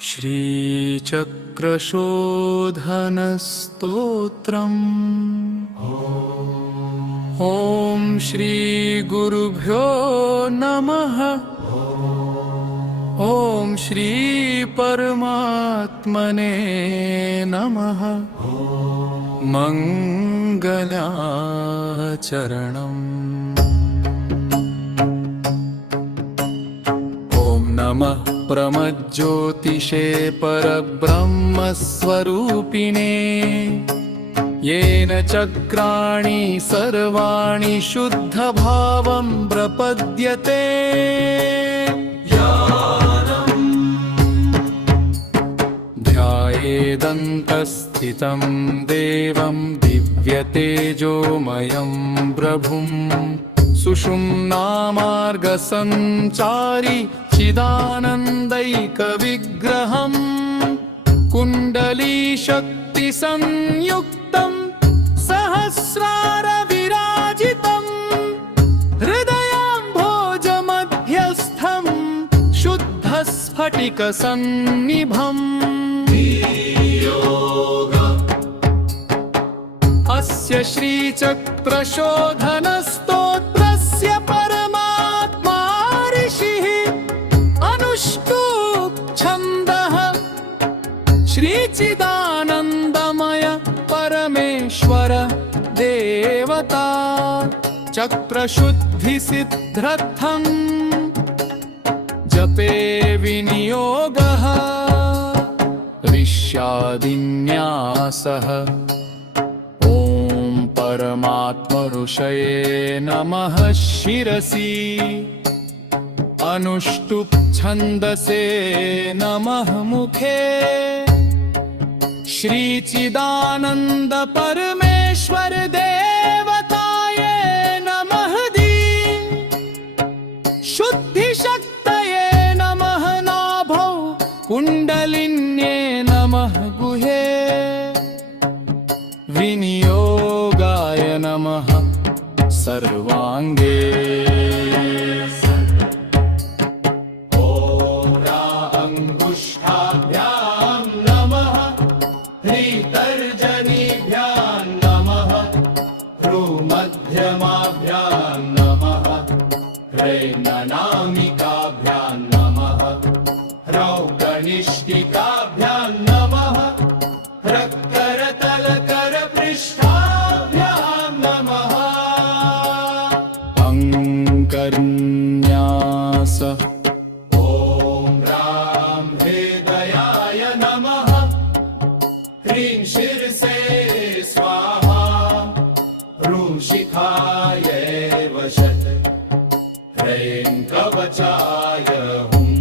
श्रीचक्रशोधनस्तोत्रम्। ॐ श्रीगुरुभ्यो नमः। ॐ श्रीपरमात्मने नमः। मङ्गलाचरणम्। ॐ नमः परमज्योतिषे परब्रह्मस्वरूपिणे, येन चक्राणि सर्वाणि शुद्धभावं प्रपद्यते। ध्यायेदन्तस्थितं देवं दिव्यतेजोमयं प्रभुं, सुषुम्नामार्गसञ्चारि चिदानन्दैकविग्रहम्, कुण्डलीशक्तिसंयुक्तं सहस्रारविराजितं, हृदयाम्भोजमध्यस्थं शुद्धस्फटिकसन्निभम्। अस्य श्रीचक्रशोधनस्तोत्रस्य परमात्मा ऋषिः अनुष्टुप् छन्दः। श्रीचिदानन्दमय परमेश्वर देवता, चक्रशुद्धिसिद्ध्यर्थं जपे विनियोगः, ऋष्यादिन्यासः। ॐ परमात्मऋषये नमः शिरसि, अनुष्टुप् छन्दसे नमः मुखे, श्रीचिदानन्द परमेश्वर देवताये नमः शुद्धिशक्तये नमः नाभौ, कुण्डलिन्ये नमः गुहे, विनियोगाय नमः सर्वाङ्गे। अंगुष्ठाभ्यां नमः, ह्रीतर्जनीभ्यां नमः, भ्रूमध्यमाभ्यां नमः, ह्रैननामिकाभ्यां नमः, ह्रौकनिष्ठिकाभ्यां नमः, करतलकरपृष्ठाभ्यां नमः। अङ्कन्यास। ॐ रां हृदयाय नमः, ह्रीं शिरसे स्वाहा, ह्रूं शिखायै वशत्, ह्रैं कवचाय हुं,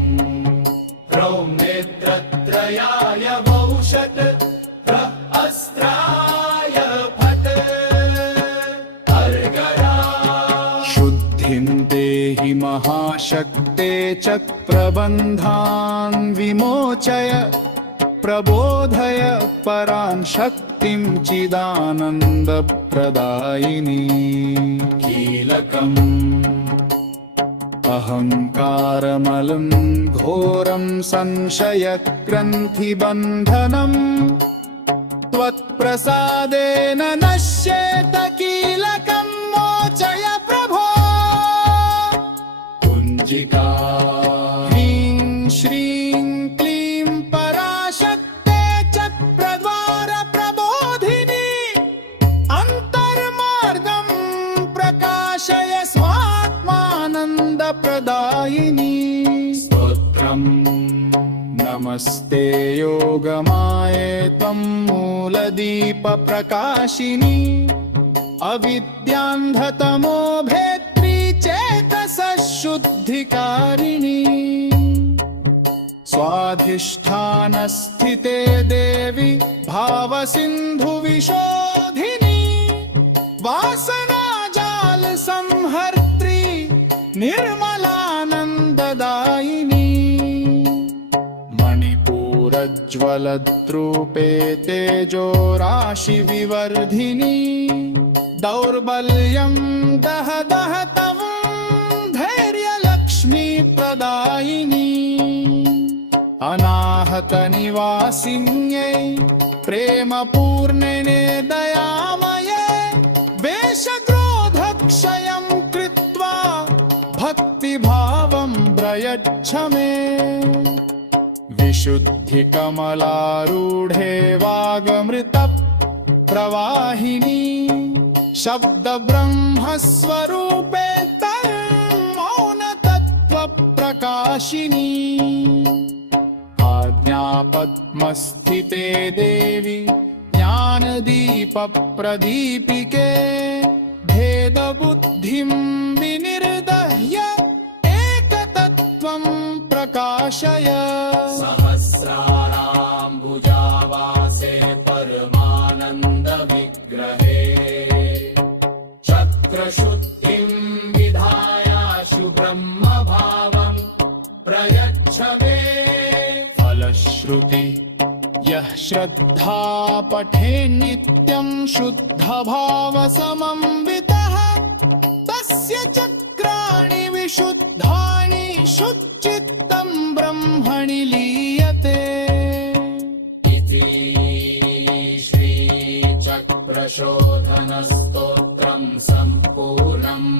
ह्रौं नेत्रत्रयाय वौषट्, अस्त्राय फट्। अर्गया शुद्धिं देहि महाशक्ते, चक्रबन्धान् विमोचय, प्रबोधय परां शक्तिं चिदानन्दप्रदायिनी। कीलकम् अहङ्कारमलं घोरं संशयग्रन्थिबन्धनम्, त्वत्प्रसादेन नश्येत कीलकं मोचय प्रभो। कुञ्जिका। ह्रीं श्रीं क्लीं पराशक्ते चक्रद्वार प्रबोधिनी, अन्तर्मार्गं प्रकाशय स्वात्मानन्दप्रदायिनी। स्तोत्रम्। नमस्ते योगमाये त्वं मूलदीपप्रकाशिनी, अविद्यान्धतमो भेत्री चेतसशुद्धिकारिणी। स्वाधिष्ठानस्थिते देवी भावसिन्धुविशोधिनी, वासनाजालसंहर्त्री निर्मलानन्ददायिनी। मणिपूरज्ज्वलद्रूपे तेजोराशिविवर्धिनी, दौर्बल्यं दह दह तव धैर्यलक्ष्मी प्रदायिनी। अनाहतनिवासिन्यै प्रेमपूर्णिने दयामये वेषक्रोधक्षयं कृत्वा भक्तिभावं प्रयच्छ मे विशुद्धिकमलारूढे वागमृतप्रवाहिनी शब्दब्रह्मस्वरूपे मौनतत्त्वप्रकाशिनी आज्ञापद्मस्थिते देवी ज्ञानदीपप्रदीपिके भेदबुद्धिं विनिर्दह्य एकतत्त्वं प्रकाशय सहस्राराम्बुजावासे परमानन्दविग्रहे चक्रशुद्धिं विधायाशु ब्रह्मभावं प्रयच्छ मे फलश्रुति यः श्रद्धा पठेन्नित्यं शुद्धभावसमन्वितः तस्य चक्राणि विशुद्धानि शुच्चित्तं ब्रह्मणि लीयते इति श्रीचक्रशोधनस्तोत्रं सम्पूर्णम्।